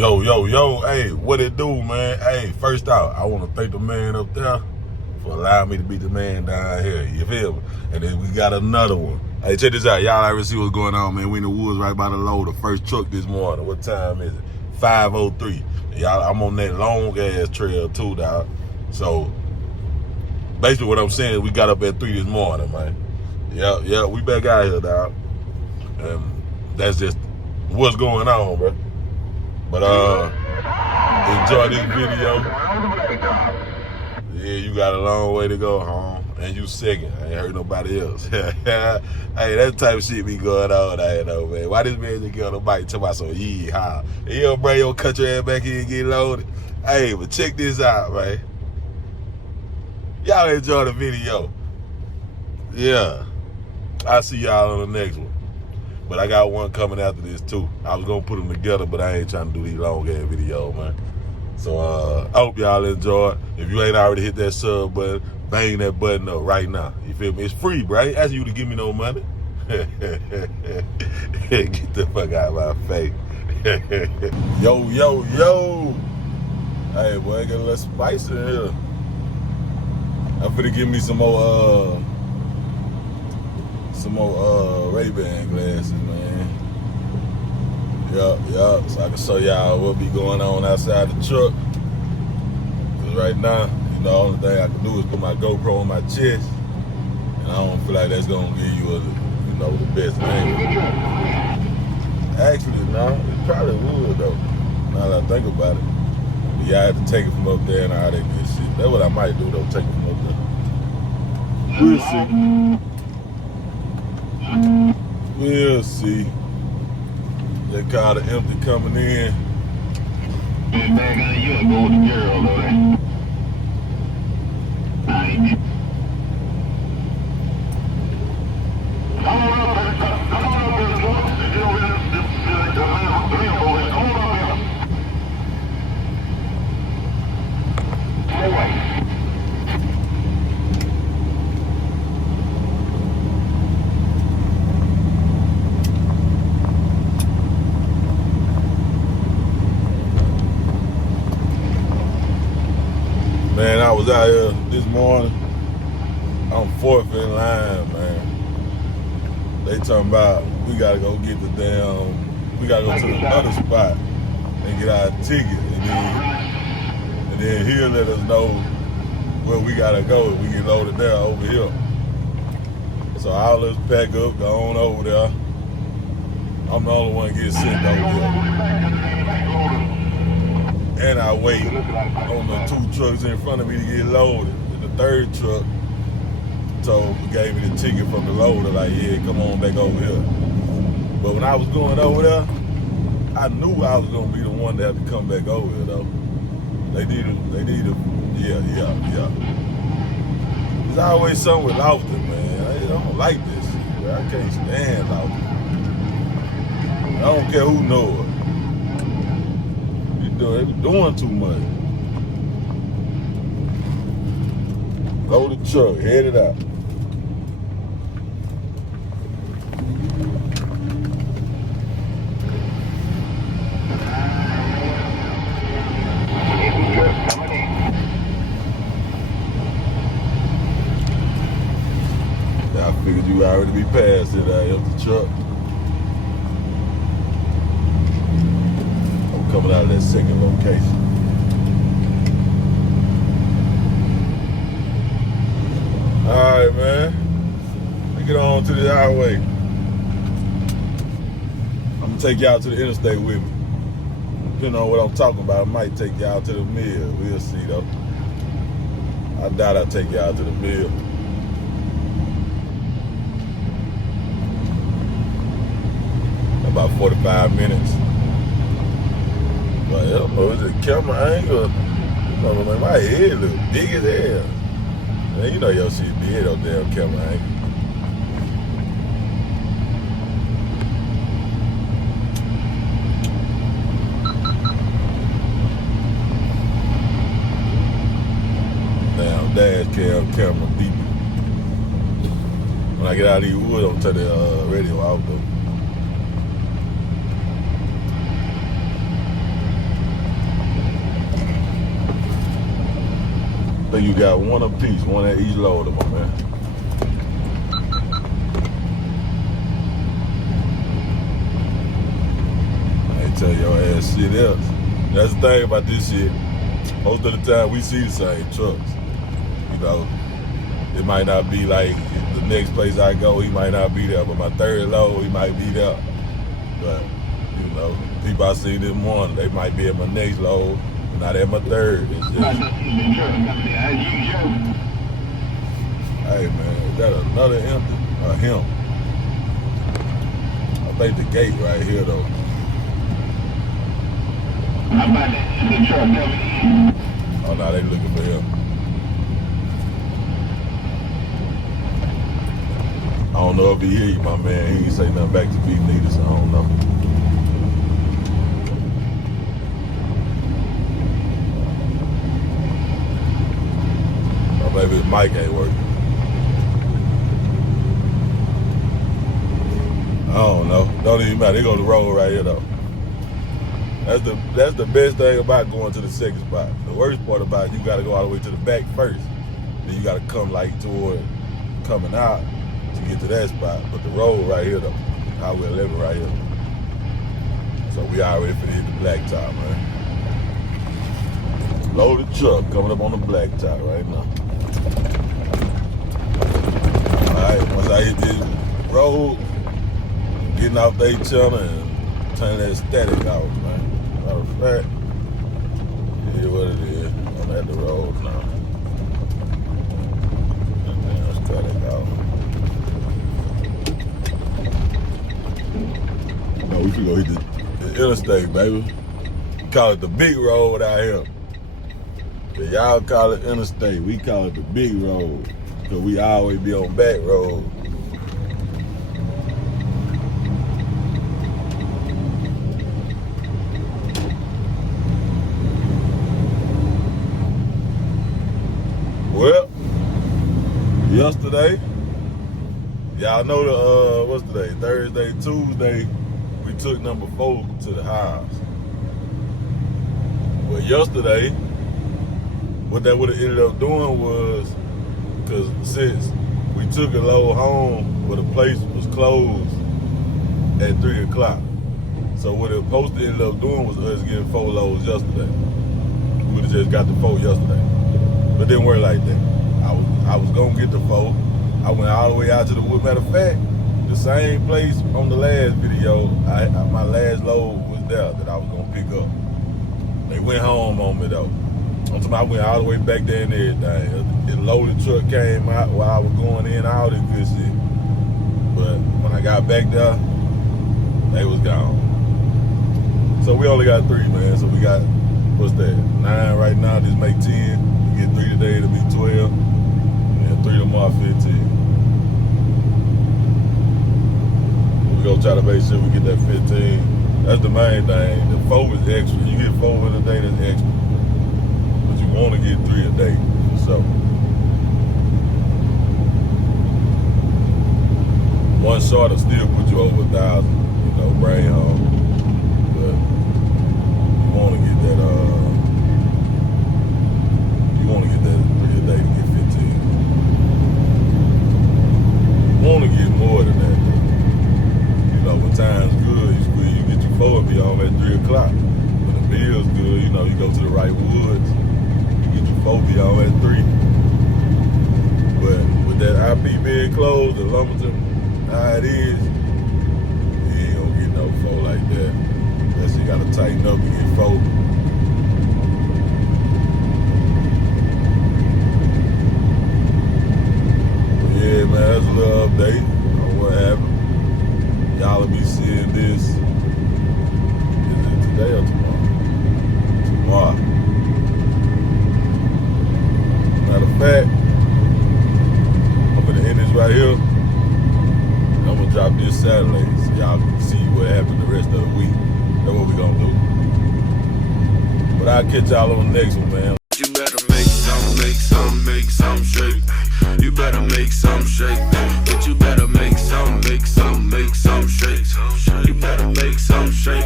Yo, hey, what it do, man? Hey, first out, I want to thank the man up there for allowing me to be the man down here. You feel me? And then we got another one. Hey, check this out. Y'all already see what's going on, man. We in the woods right by the load. The first truck this morning. What time is it? 5:03. Y'all, I'm on that long ass trail too, dog. So basically what I'm saying is we got up at 3 this morning, man. Yeah, we back out here, dog. And that's just what's going on, bro. But enjoy this video. Yeah, you got a long way to go home. And you second. I ain't heard nobody else. Hey, that type of shit be going on out here though, man. Why this man just get on the bike talking about some yee-haw? You don't bring your country ass back here and get loaded. Hey, but check this out, man. Y'all enjoy the video. Yeah. I'll see y'all on the next one. But I got one coming after this too. I was gonna put them together, but I ain't trying to do these long ass videos, man. So I hope y'all enjoy. If you ain't already hit that sub button, bang that button up right now. You feel me? It's free, bro. I ain't asking you to give me no money. Get the fuck out of my face. Yo. Hey, boy, get a little spice in here. I'm finna give me some more Ray-Ban glasses, man. Yup. So I can show y'all what be going on outside the truck. Cause right now, you know, the only thing I can do is put my GoPro on my chest, and I don't feel like that's gonna give you the best angle. Actually, no, it probably would though. Now that I think about it, but yeah, I have to take it from up there and all that good shit. That's what I might do though, take it from up there. We'll see. They call the empty coming in. You a golden girl, though. Man, I was out here this morning. I'm fourth in line, man. They talking about we gotta go get we gotta go to another spot and get our ticket. And then he'll let us know where we gotta go if we get loaded there over here. So all of us pack up, go on over there. I'm the only one getting sent over here. And I wait on the 2 trucks in front of me to get loaded. And the third truck gave me the ticket from the loader, like, yeah, come on back over here. But when I was going over there, I knew I was gonna be the one that had to come back over here though. They need a, yeah. There's always something with Lofton, man. I don't like this shit, bro. I can't stand Lofton. I don't care who knows it. They're doing too much. Load the truck, head it out. I figured you already be past it, empty truck. Coming out of that second location. Alright, man. Let's get on to the highway. I'm gonna take y'all to the interstate with me. Depending on what I'm talking about, I might take y'all to the mill. We'll see though. I doubt I'll take y'all to the mill. About 45 minutes. Like, I don't know, is it camera angle? Man, my head look big as hell. Man, you know your shit big on damn camera angle. Damn dash cam camera beeping. When I get out of these woods, I'm gonna turn the radio off though. think you got one apiece, one at each loader, my man. I ain't tell your ass shit else. That's the thing about this shit. Most of the time we see the same trucks. You know, it might not be like the next place I go, he might not be there, but my third load, he might be there. But, you know, people I see this morning, they might be at my next load, but not at my third. It's just, hey man, is that another empty? Or him? I think the gate right here though. I'm about to the truck coming in. Oh no, they looking for him. I don't know if he hear you, my man. He ain't say nothing back to me neither, so I don't know. Or maybe his mic ain't working. I don't know. Don't even matter. They go to the road right here though. That's the best thing about going to the second spot. The worst part about it, you gotta go all the way to the back first. Then you gotta come like toward coming out to get to that spot. But the road right here though, Highway 11 right here. So we already finna hit the blacktop, man. Loaded truck coming up on the blacktop right now. Alright, once I hit this road, getting off the channel and turning that static off, man. Matter of fact, it is what it is. I'm at the road now. And then static off. No, we can go hit the interstate, baby. We call it the big road out here. But y'all call it interstate. We call it the big road. Cause we always be on back road. Well, yesterday, y'all know the what's today? Thursday, Tuesday, we took number 4 to the house. Well, yesterday, what that would have ended up doing was, because since we took a load home, but the place was closed at 3 o'clock. So what it was supposed to end up doing was us getting 4 loads yesterday. We would have just got the 4 yesterday. But it didn't work like that. I was gonna get the 4. I went all the way out to the wood. Matter of fact, the same place on the last video, my last load was there that I was gonna pick up. They went home on me though. I'm talking about I went all the way back there and everything. The loaded truck came out while I was going in, all this good shit. But when I got back there, they was gone. So we only got 3, man. So we got, what's that, 9 right now, just make 10. We get 3 today, it'll be 12. And 3 tomorrow, 15. We gonna try to make sure we get that 15. That's the main thing. The 4 is extra. You get 4 in a day, that's extra. But you wanna get 3 a day. So one short will still put you over 1,000, you know, bring home. But you wanna get that you wanna get that 3 a day to get 15. You wanna get more than that though. You know, when time's good, you get your 4 and be home at 3 o'clock. When the bill's good, you know, you go to the right woods, you get your 4, be home at 3. But with that IP being closed, the Lumberton, how it is, you ain't gonna get no 4 like that. Unless you gotta tighten up and get 4. But yeah, man, that's a little update on what happened. Y'all will be seeing this. Is it today or tomorrow? Tomorrow. Matter of fact, I'm gonna end this right here. I'm gonna drop this Saturday so y'all can see what happened the rest of the week. That's what we gonna do. But I'll catch y'all on the next one, man. You better make some shake. You better make some shake. But you better make some shake. You better make some shake.